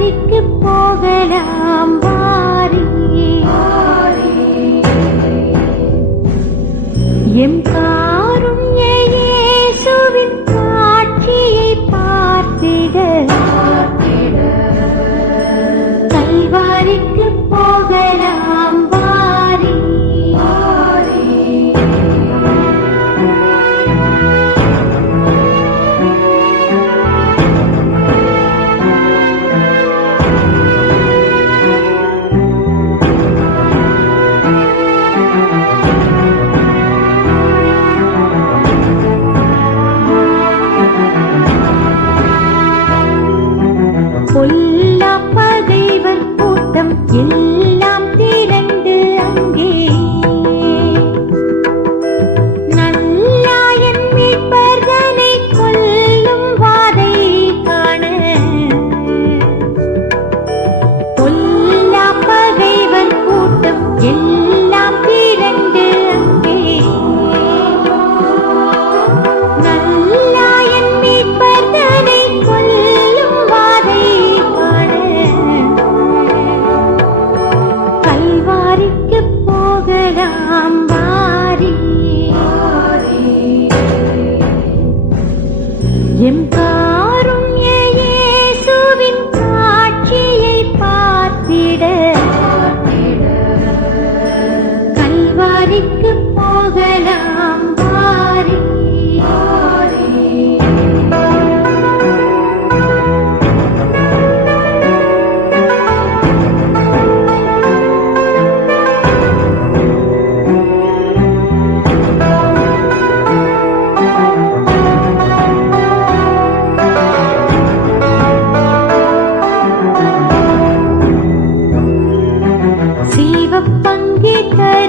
பாரிக்கு போகலாம் பாரி எம் கா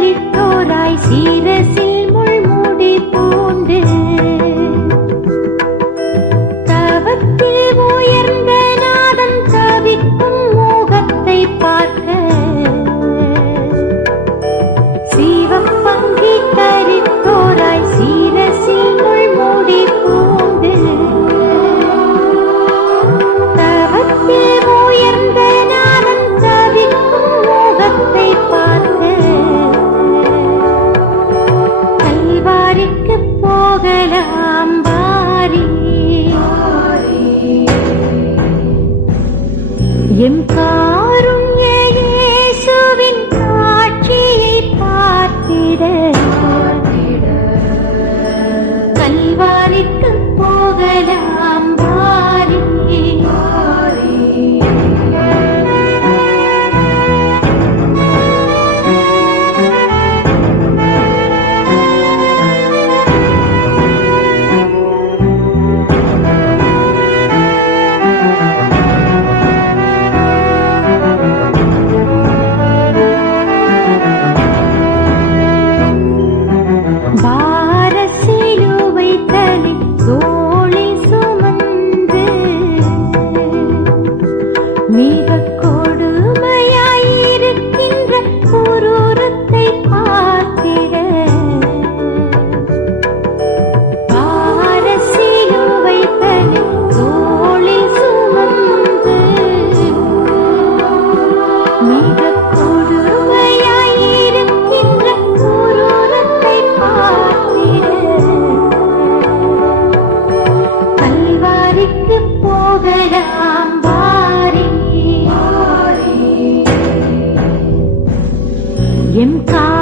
முடித்தோராய் சீரசில் முள் முடித்தோ என் கா எம் கா